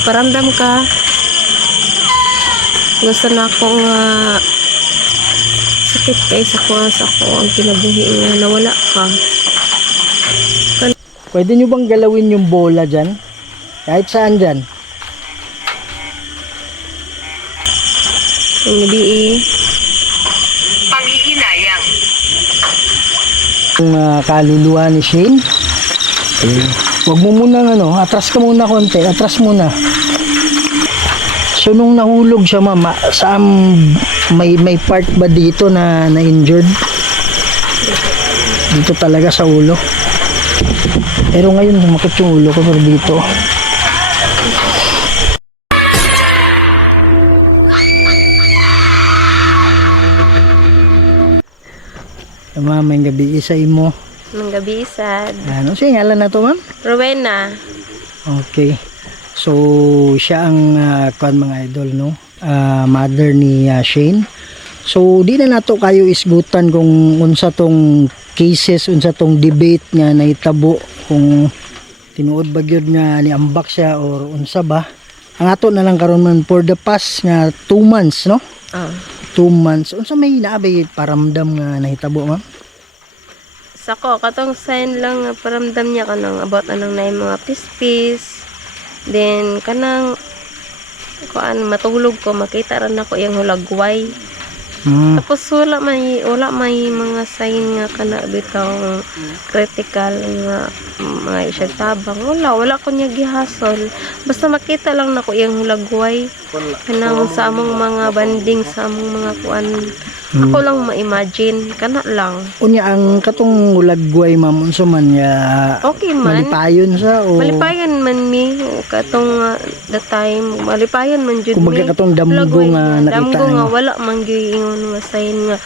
Paramdam ka. Gusto na akong sakit kay sa ko ang kinabuhi nga nawala ka. Pwede nyo bang galawin yung bola dyan? Kahit saan dyan? Hindi Panghihinayang. Yung kaluluwa ni Shane. Huwag mo muna atras ka muna konti. Atras muna. So nung nahulog siya mama, may part ba dito na injured? Dito talaga sa ulo. Pero ngayon sumakit yung ulo ko pero dito. May gabi isa mo. Nang gabi sad. Ano siya ngalan na to ma'am? Rowena. Okay. So siya ang mga idol no. Mother ni Shane. So di na nato kayo isgutan kung unsa tong cases, unsa tong debate nga nahitabo kung tinuod ba gyud nga niambak siya or unsa ba. Ang ato na lang karon man for the past nga 2 months no. 2 months. Unsa may naabay paramdam nga nahitabo ma'am? Sako katong sign lang nga paramdam niya kanang about anang na mga pispis. Then kanang matulog ko makita ra nako iyang hulagway. Tapos wala may mga sign nga kana bitaw critical nga mga isyag tabang. Wala ko niya gihasol. Basta makita lang nako iyang hulagway. Kanang sa among mga banding sa among mga kuan. Ako lang ma-imagine kana lang. Unya ang katong hulagway ma'am unsa man ya okay man. Malipayon sa o Malipayan man mi katong the time malipayan man jud mi. Kumbaga katong damgo nga nakita. Damgo nga wala man gyud ingon nga sign nga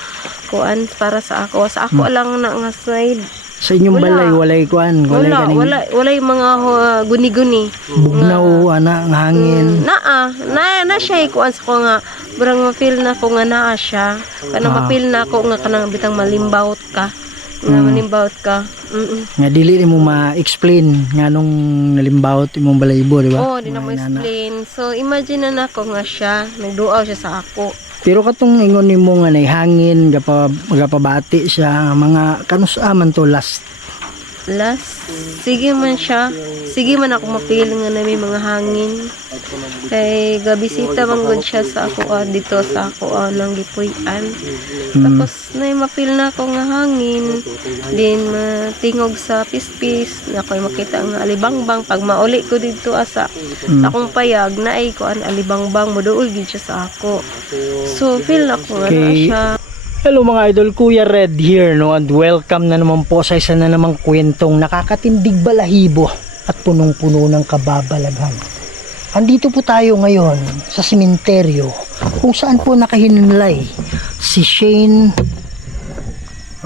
kuan para sa ako. Sa ako lang na nga side. Sa inyong balay walay kuan, walay mga guni-guni. Bugnaw ana nga hangin. Na siya kuan sa ko nga burang ma-feel na ko nga naa siya. Kanang ma-feel na ko nga kanang bitang malimbawt ka. Nga malimbawt ka. Nga dili mo ma-explain nga nung nalimbawt imong balaybo, di ba? Oo, di na mo explain. So imagine na nako nga siya, nagduaw siya sa ako. Pero katong ingon nimo nga hangin, magapabati siya mga kanus man to last. Sige man siya. Sige man ako mapil nga na may mga hangin. Kay gabisita man gud siya sa ako dito sa ako nang gipuy-an. Tapos na mapil na ako nga hangin. Then tingog sa pispis na ko'y makita nga alibangbang pag mauli ko dito sa akong payag na ay ko an alibangbang moduol gid siya sa ako. So feel na ko nga na siya. Hello mga idol, Kuya Red here no, and welcome na naman po sa isa na namang kwentong nakakatindig balahibo at punong-puno ng kababalaghan. Andito po tayo ngayon sa sementeryo kung saan po nakahinlay si Shane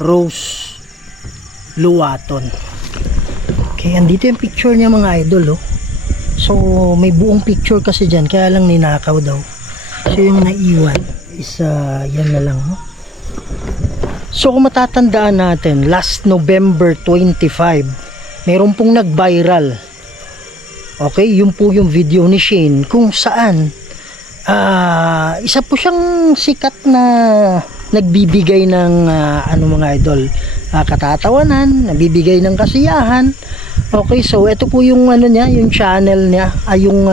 Rose Luaton. Okay, andito yung picture niya mga idol oh. So may buong picture kasi dyan, kaya lang ninakaw daw. So yung naiwan is yan na lang no? So kung matatandaan natin, last November 25, meron pong nag-viral. Okay, yun po yung video ni Shane kung saan isa po siyang sikat na nagbibigay ng mga idol, katatawanan, nagbibigay ng kasiyahan. Okay, so ito po yung niya, yung channel niya, yung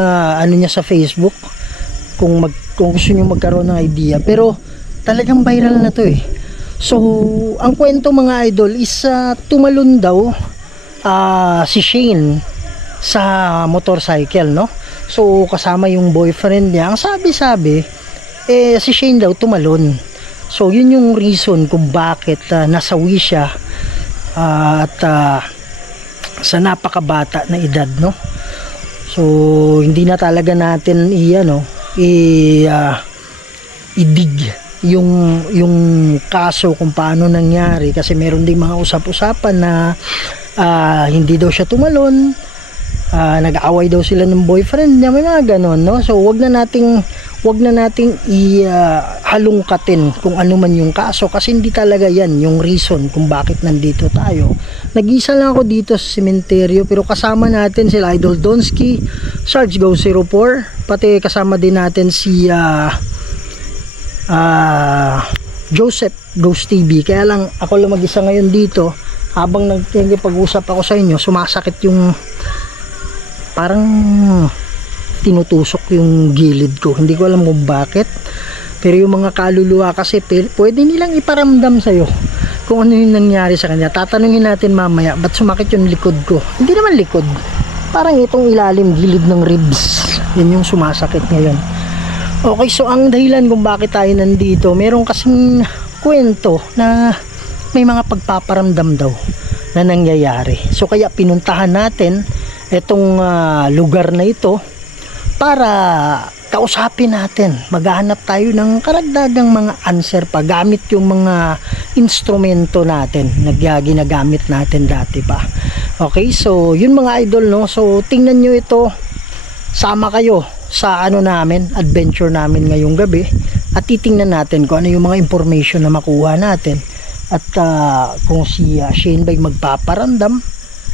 niya sa Facebook. Kung gusto niyo magkaroon ng idea, pero talagang viral na to eh. So, ang kwento mga idol is tumalon daw si Shane sa motorcycle, no? So, kasama yung boyfriend niya. Ang sabi-sabi, si Shane daw tumalon. So, yun yung reason kung bakit nasawi siya at sa napakabata na edad, no? So, hindi na talaga natin idig yung kaso kung paano nangyari kasi meron ding mga usap-usapan na hindi daw siya tumalon, nag-aaway daw sila ng boyfriend niya, may mga ganon no. So wag wag na nating halungkatin kung ano man yung kaso, kasi hindi talaga yan yung reason kung bakit nandito tayo. Nag-isa lang ako dito sa sementeryo, pero kasama natin sila Idol Donsky, Sarge Go 04, pati kasama din natin si Joseph Ghost TV. Kaya lang ako lang mag-isa ngayon dito. Habang nagkikipag-usap ako sa inyo, sumasakit yung parang tinutusok yung gilid ko. Hindi ko alam kung bakit, pero yung mga kaluluwa kasi pwede nilang iparamdam sa'yo kung ano yung nangyari sa kanya. Tatanungin natin mamaya ba't sumakit yung likod ko. Hindi naman likod, parang itong ilalim, gilid ng ribs, yun yung sumasakit ngayon. Okay, so ang dahilan kung bakit tayo nandito, meron kasing kwento na may mga pagpaparamdam daw na nangyayari. So kaya pinuntahan natin itong lugar na ito para kausapin natin. Maghahanap tayo ng karagdagang mga answer pa gamit yung mga instrumento natin na ginagamit natin dati pa. Okay, so yun mga idol, no? So tingnan nyo ito, sama kayo sa namin, adventure namin ngayong gabi, at titingnan natin kung ano yung mga information na makuha natin. At kung si Shane ba'y magpaparamdam,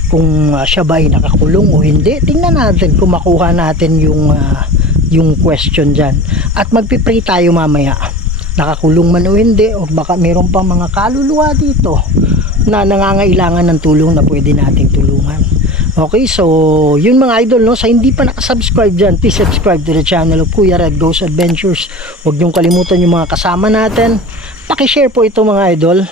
kung siya ba'y nakakulong o hindi. Tingnan natin kung makuha natin yung question dyan. At magpipray tayo mamaya, nakakulong man o hindi, o baka meron pa mga kaluluwa dito na nangangailangan ng tulong na pwede nating tulungan. Okay, so yun mga idol, no? Sa hindi pa nakasubscribe dyan, please subscribe to the channel of Kuya Red Goes Adventures. Huwag niyong kalimutan yung mga kasama natin. Pakishare po ito mga idol,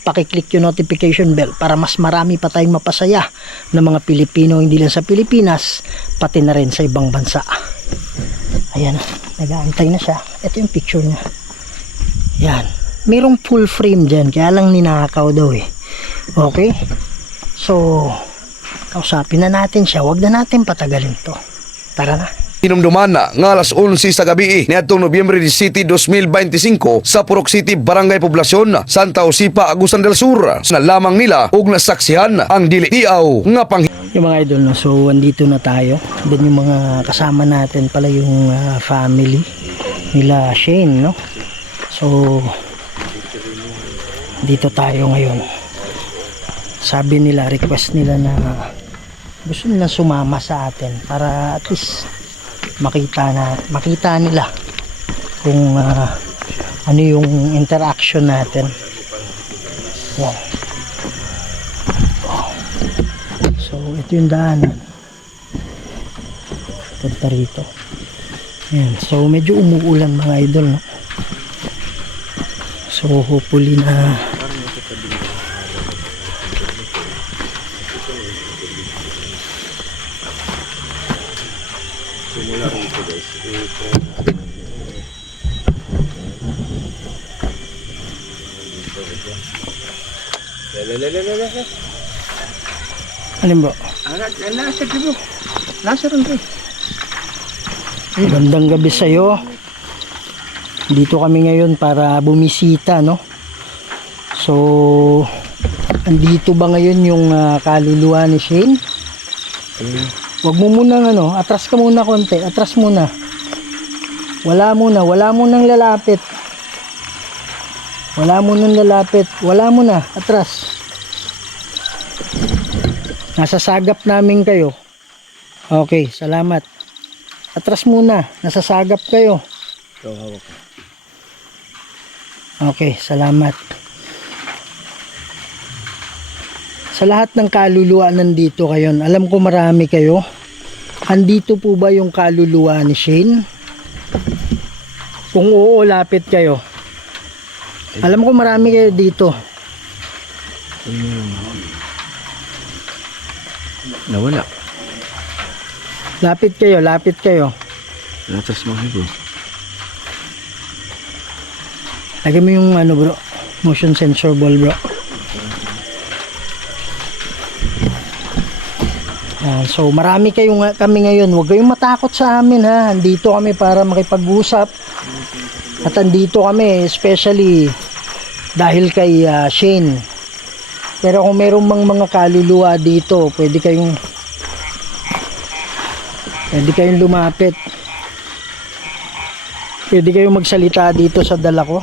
pakiclick yung notification bell para mas marami pa tayong mapasaya ng mga Pilipino, hindi lang sa Pilipinas, pati na rin sa ibang bansa. Ayan, nag-aantay na siya. Ito yung picture niya. Yan, merong full frame dyan, kaya lang ninakaw daw eh. Okay, so kausapin na natin siya, wag na natin patagalin to. Tara na. Hinumduman na nga alas 11 sa gabi niadtong Nobyembre 17, 2025 sa Purok City, Barangay Poblasyon, Santa Osipa, Agusan del Sur, na lamang nila og nasaksihan ang dili tiaw nga Yung mga idol, no? So andito na tayo. Then yung mga kasama natin pala yung family nila Shane, no? So dito tayo ngayon. Sabi nila, request nila na gusto nila sumama sa atin para at least makita nila kung ano yung interaction natin. Yan. So ito yung daanan punta rito. Yan. So medyo umuulan mga idol, no? So hopefully na alin ba? Gandang gabi sa'yo. Dito kami ngayon para bumisita, no? So andito ba ngayon yung kaluluwa ni Shane? Wag mo muna atras ka muna konti, atras muna. Wala munang lalapit. Wala muna, atras. Nasasagap namin kayo. Okay, salamat. Atras muna, nasasagap kayo. Okay, salamat. Sa lahat ng kaluluwa nandito kayo, alam ko marami kayo. Andito po ba yung kaluluwa ni Shane? Kung oo, lapit kayo. Alam ko marami kayo dito. nawala. Lapit kayo. Natas mo ito. Lagyan mo yung bro, motion sensor ball bro. So marami kami ngayon. Huwag kayong matakot sa amin ha. Andito kami para makipag-usap. At andito kami especially dahil kay Shane. Pero kung merong mga kaluluwa dito, pwede kayong lumapit. Pwede kayong magsalita dito sa dala ko.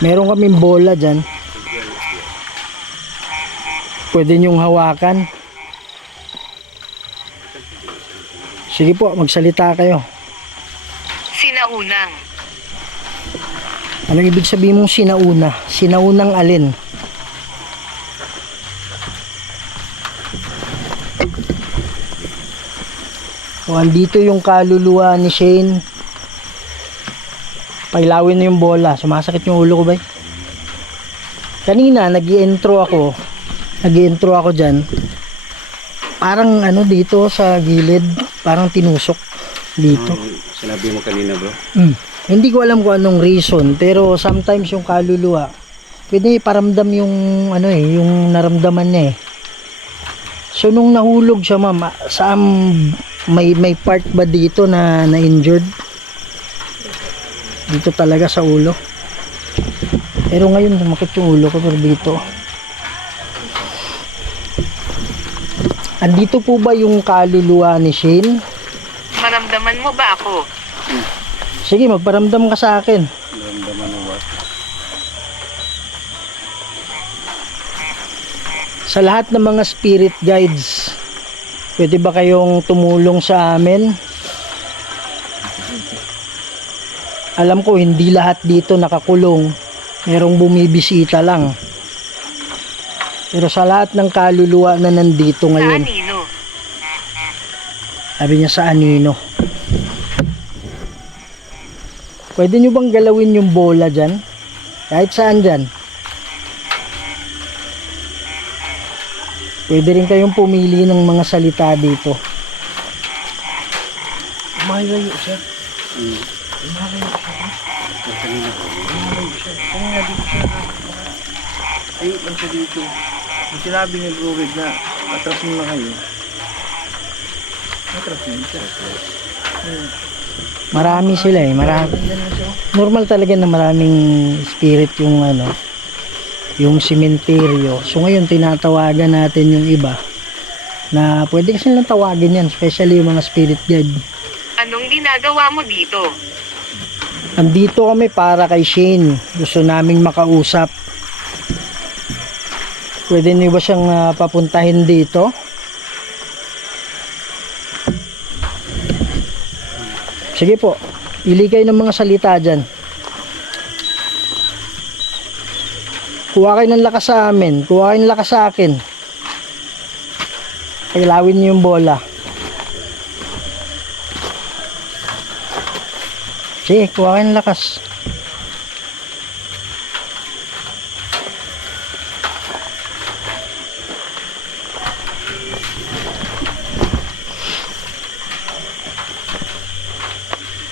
Meron kaming bola dyan. Pwede nyong hawakan. Sige po, magsalita kayo. Sinaunang. Anong ibig sabihin mong sinauna? Sinaunang alin? O, andito yung kaluluwa ni Shane. Pailawin na yung bola. Sumasakit yung ulo ko ba? Kanina, nag-i-intro ako dyan. Parang ano dito sa gilid, parang tinusok dito. Sinabi mo kanina, bro. Hindi ko alam kung anong reason, pero sometimes yung kaluluwa, pwede iparamdam yung ano yung naramdaman niya eh. So nung nahulog siya, ma'am, may part ba dito na injured? Dito talaga sa ulo. Pero ngayon sumakit yung ulo ko pero dito. Andito po ba yung kaluluwa ni Shane? Maramdaman mo ba ako? Sige, magparamdam ka sa akin. Naramdaman mo ba? Sa lahat ng mga spirit guides, pwede ba kayong tumulong sa amin? Alam ko hindi lahat dito nakakulong. Merong bumibisita lang. Pero sa lahat ng kaluluwa na nandito Sa ngayon, anino? sabi niya sa anino. Pwede nyo bang galawin yung bola dyan? Kahit saan dyan. Pwede rin kayong pumili ng mga salita dito. Malayo siya. Malayo siya. Ayun lang siya dito. Yung sinabi ni Bro Red na atrapin na kayo. Atrapin siya. Marami sila eh. Normal talaga na maraming spirit yung yung sementeryo. So ngayon tinatawagan natin yung iba na pwede kasi lang tawagin yan, especially yung mga spirit guide. Anong ginagawa mo dito? Andito kami para kay Shane. Gusto naming makausap. Pwede niyo ba siyang papuntahin dito? Sige po. Pili kayo ng mga salita dyan. Kuha kayo ng lakas sa amin. Kuha kayo ng lakas sa akin. Pailawin niyo yung bola. Sige, kuha kayo ng lakas.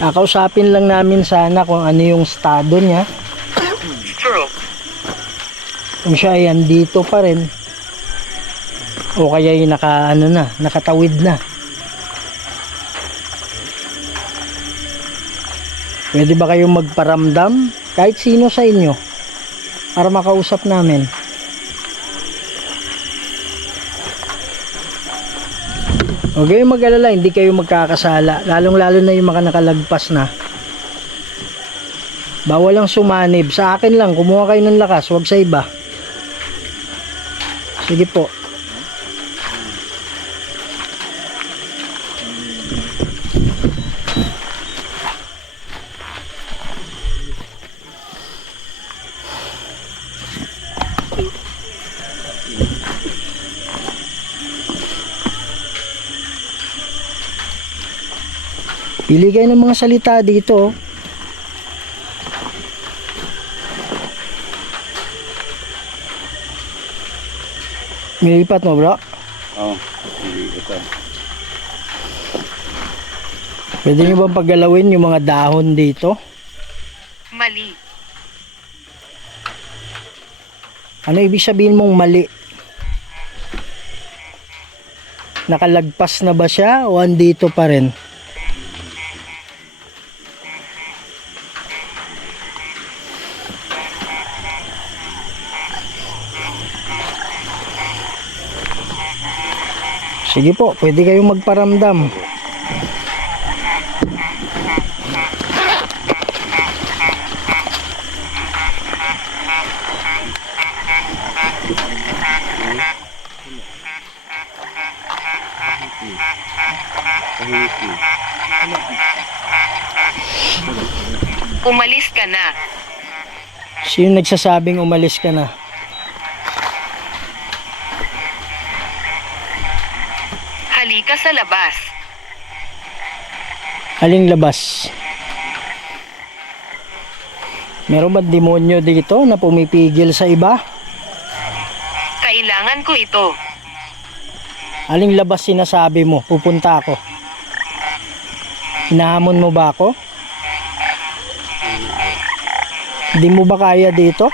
Kakausapin lang namin sana kung ano yung estado niya. Stroke. Kung siya ay andito pa rin o kaya ay nakatawid na. Pwede ba kayong magparamdam kahit sino sa inyo para makausap namin? Huwag kayong mag-alala, hindi kayo magkakasala, lalong lalo na yung mga nakalagpas na. Bawal lang sumanib. Sa akin lang, kumuha kayo ng lakas, huwag sa iba. Sige po. Pili kayo ng mga salita dito. Nilipat mo, bro? Oo. Ito. Pwede nyo bang paggalawin yung mga dahon dito? Mali. Ano ibig sabihin mong mali? Nakalagpas na ba siya o andito pa rin? Sige po, pwede kayong magparamdam. Umalis ka na. Sino nagsasabing umalis ka na? Halika sa labas. Aling labas? Meron ba demonyo dito na pumipigil sa iba? Kailangan ko ito. Aling labas sinasabi mo? Pupunta ako. Hinahamon mo ba ako? Hindi mo ba kaya dito?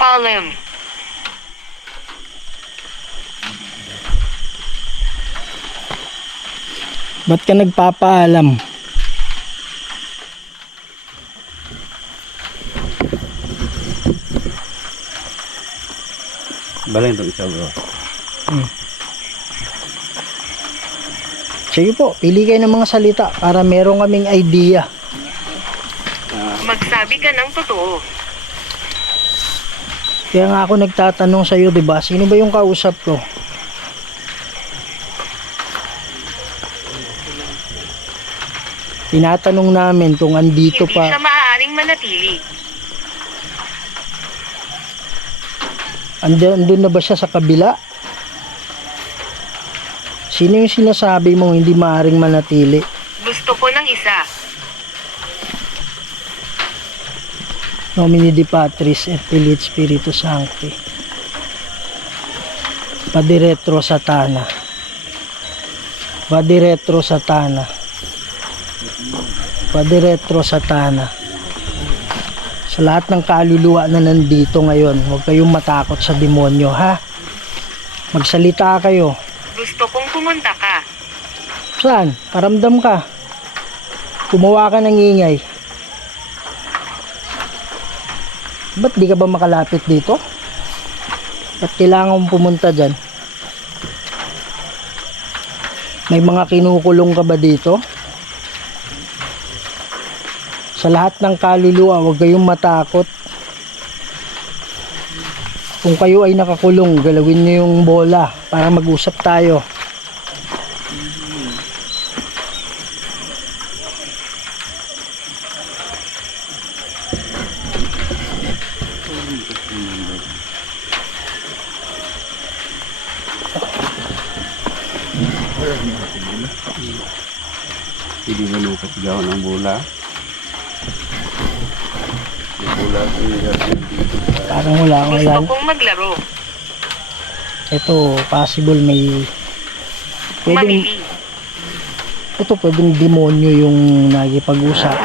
Palim. Ba't ka nagpapaalam? Balay itong isa bro. Sige po, pili kayo ng mga salita para meron kaming idea. Magsabi ka ng totoo. Kaya nga ako nagtatanong sa'yo, diba? Sino ba yung kausap ko? Tinatanong namin kung andito Hindi pa. siya maaaring manatili. Andun na ba siya sa kabila? Sino yung sinasabi mong hindi maaaring manatili? Gusto ko ng isa. Nomine di Patris et Filii et Spiritus Sancti. Padiretro Satana. Padiretro Satana. Padiretro Satana. Sa lahat ng kaluluwa na nandito ngayon, huwag kayong matakot sa demonyo, ha? Magsalita kayo. Gusto kong pumunta ka. Saan? Paramdam ka. Gumawa ka ng ingay. Ba't di ka ba makalapit dito? Ba't kailangan mong pumunta dyan? May mga kinukulong ka ba dito? Sa lahat ng kaluluwa, huwag kayong matakot. Kung kayo ay nakakulong, galawin nyo yung bola para mag-usap tayo. Hindi mo lukas gawa ng bola. Parang wala akong Gusto alam. kong maglaro. Ito, possible may... Pwedeng, Mamili. ito pwedeng demonyo yung nagipag-usap.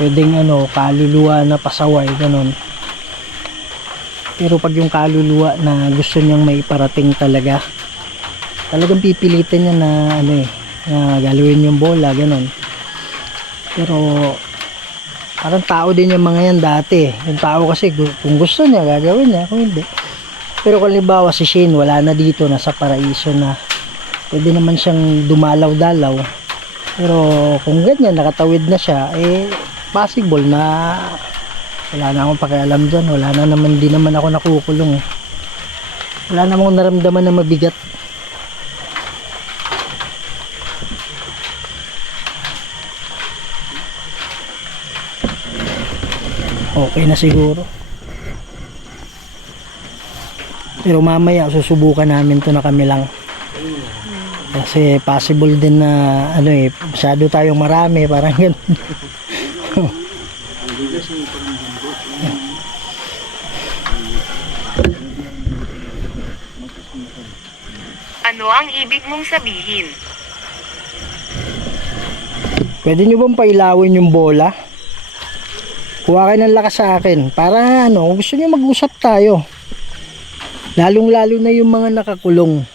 Pwedeng kaluluwa na pasaway, ganun. Pero pag yung kaluluwa na gusto niyang maiparating talaga, talagang pipilitin niya na na galawin yung bola, ganun. Pero parang tao din yung mga yan dati. Yung tao kasi kung gusto niya, gagawin niya. Kung hindi. Pero kung halimbawa si Shane, wala na dito, nasa paraiso na. Pwede naman siyang dumalaw-dalaw. Pero kung ganyan, nakatawid na siya, possible na wala na akong pakialam dyan. Wala na naman, di naman ako nakukulong. Wala na akong naramdaman na mabigat. Okay na siguro. Pero mamaya susubukan namin to na kami lang. Kasi possible din na masyado tayong marami, parang ganun. Ano ang ibig mong sabihin? Pwede nyo bang pailawin yung bola? Kuha kayo ng lakas sa akin para kung gusto nyo mag-usap tayo. Lalong-lalo na yung mga nakakulong.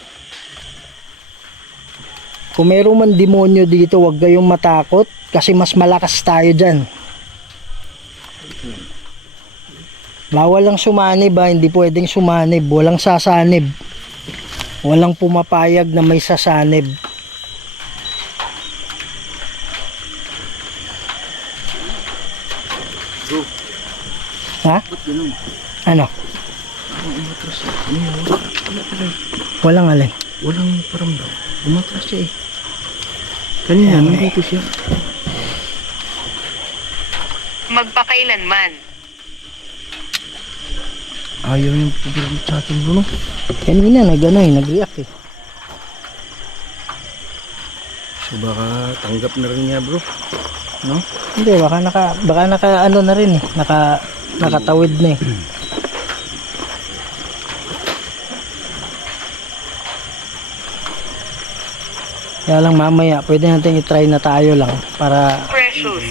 Kung meron man demonyo dito, huwag kayong matakot kasi mas malakas tayo dyan. Bawal lang sumanib, hindi pwedeng sumanib. Walang sasanib. Walang pumapayag na may sasanib. Ha? Ano? Walang alin. Walang paramdam. Umatras siya eh. Kanina, nandito siya. Magpakailanman. Ayaw niyang pagkaroon sa atin, bro, no? Kanina, nag-react eh. So baka tanggap na rin niya, bro. No? Hindi, baka naka ano na rin eh. Nakatawid na eh. Kaya lang mamaya, pwede natin i-try na tayo lang para Precious.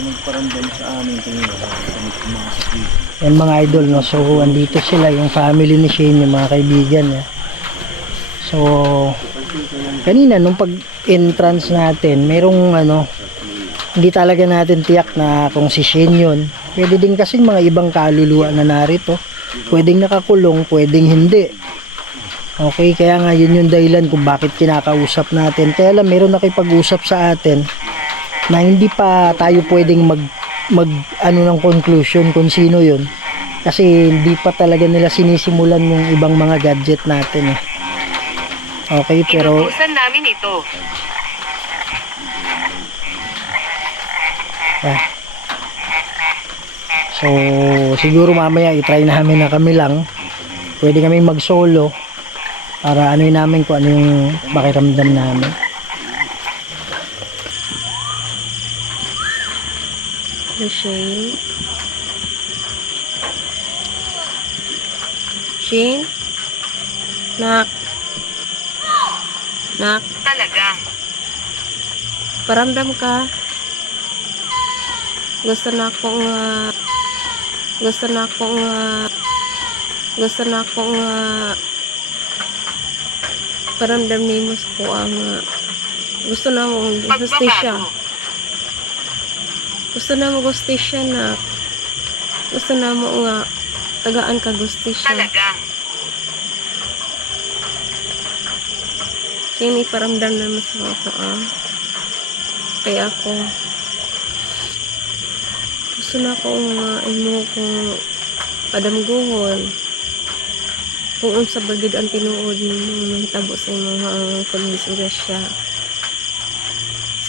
Nagparamdam sa amin kanina. Mga sakit. yan mga idol, no? So, andito sila, yung family ni Shane, yung mga kaibigan niya. So, kanina, nung pag-entrance natin, merong ano, hindi talaga natin tiyak na kung si Shane yun. Pwede din kasi mga ibang kaluluwa na narito. Pwedeng nakakulong, pwedeng hindi. Okay, kaya nga yun yung dahilan kung bakit kinakausap natin. Kaya lang, meron nakipag-usap sa atin na hindi pa tayo pwedeng mag ano ng conclusion kung sino yun. Kasi hindi pa talaga nila sinisimulan yung ibang mga gadget natin eh. Okay, pero Inutusan namin ito. so siguro mamaya i-try namin na kami lang. Pwede kami mag-solo para ano namin kung ano yung pakiramdam namin. Hello, Shane. Shane? Nak? Nak? Talagang. Paramdam ka? Gusto na akong paramdam ni mo ko ang gusto na mong hustisya. Pagbabago. Gusto na mo hustisya na. Gusto na mo nga tagaan ka hustisya. Talagang. Kaya iparamdam na mas ako kaya ako gusto na ko nga imo kung padamguhon kung unsa bagid ang tinuod nimo mahitabo sa imong pagdisgrasya.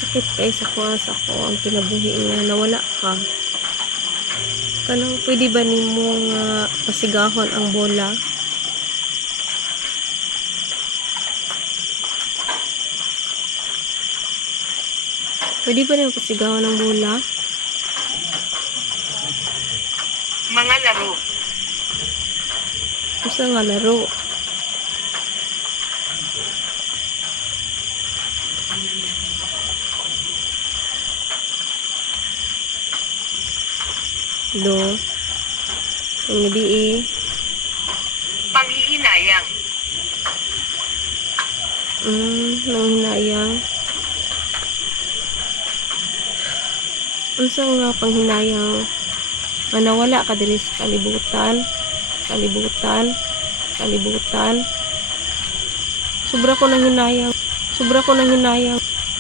Sakit kay sa ko ang kinabuhi nga nawala ka. Kanang pwede ba nimo nga pasigahon ang bola? Pwede ba nimo pasigahon ang bola? Mga laro. Gusto nga laro. Do. Ang gabi Panghihinayang. nang hinayang. Unsa nga panghinayang nga nawala ka diri sa kalibutan.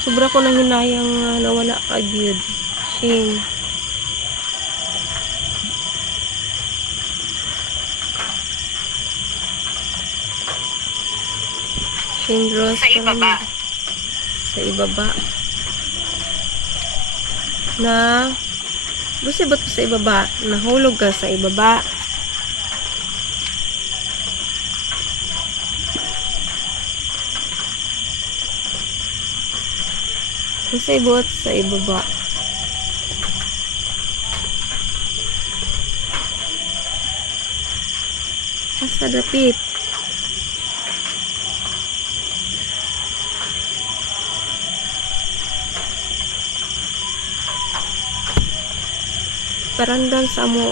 Sobra ko nang hinayang nga nawala ka gyud. Shame. Shame Rose. Sa ibaba. Sa ibaba. Na busibot pa sa ibaba. Nahulog ka sa ibaba. Busibot sa ibaba. Asa dapit. Paramdam sa mo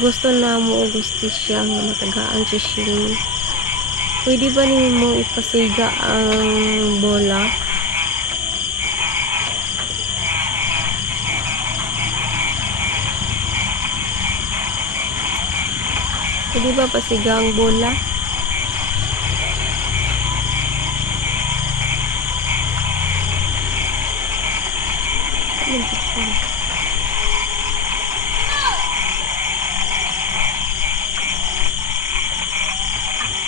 gusto na mo gusto siya nga matagaan si Shane. Pwede ba nimo ipasiga ang bola? Pwede ba pasiga ang bola?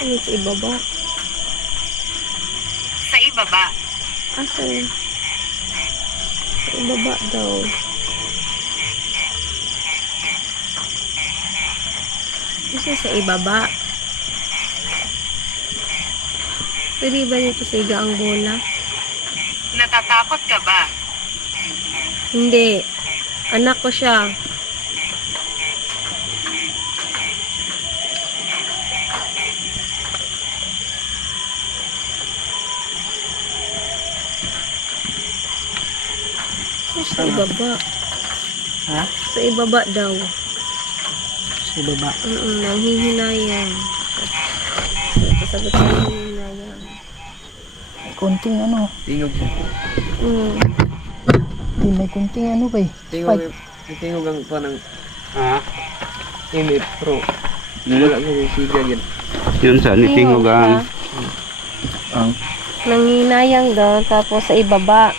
Ano sa ibaba? Sa ibaba. Asan? Sa ibaba daw. Kasi sa ibaba. Pwede ba dito sa iga ang bola? Natatakot ka ba? Hindi. Anak ko siya. Sa ibaba. Ha? Sa ibaba daw. Sa baba. Nanghihinayang. Sasagot sa nanghihinayang. Konting ano. Tingog siya. May konting ano ba eh. Tingog, Spike. tingog ang pa ng... Imi Pro. Wala ko yung siga yan. Yun sa nitingog ang Ang? Nanghihinayang daw. Tapos sa ibaba.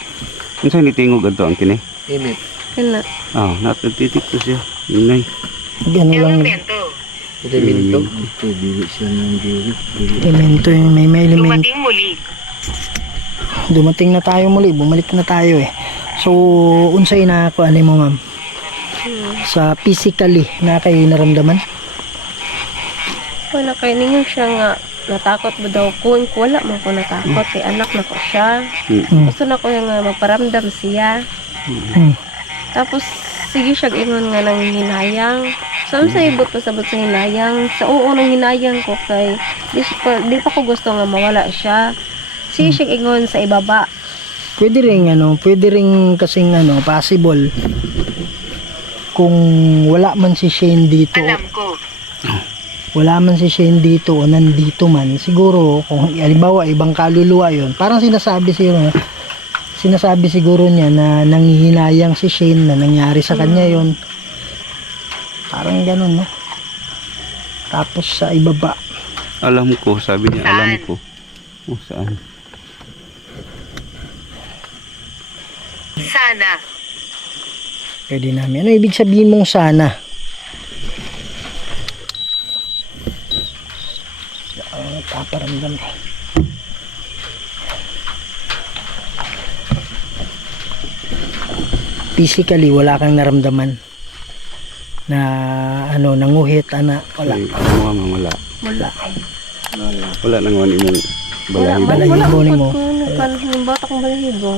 yun sa nitingog ato ang kini. Imi. Kana. Natatitik ko siya. Inay. Ano lang. Elemento. Elemento. Elemento yun. May element. Dumating muli. Dumating na tayo muli. Bumalik na tayo eh. So, unsay na ako ano mo ma'am? Sa physically na kayo naramdaman? Wala kayo ninyo siya nga. Natakot mo daw ko. Wala mo ko natakot. Anak na ko siya. Gusto na ko yung magparamdam siya. Tapos, sige siya ingon nga nang hinayang. So, sa ibot pa sabot sa hinayang. Sa oo nang hinayang ko kay di pa ko gusto nga mawala siya. Sige siya ingon sa ibaba. Pwede ring kasing possible kung wala man si Shane dito. Alam ko. Wala man si Shane dito o nandito man, siguro kung halimbawa ibang kaluluwa yon, parang sinasabi siguro niya na nanghihinayang si Shane na nangyari sa kanya yon, parang ganun no. Tapos sa ibaba, Alam ko, sabi niya, alam Saan? ko. Saan? Sana. pwede namin, ano ibig sabihin mong sana? Ang paparamdam eh. Physically wala kang naramdaman na nanguhit wala. Ay, ano nga, wala. Wala. Wala nang wani mong Wala. balahibo. Balahibo ni mo. Wala. Yung bata kong balahibo.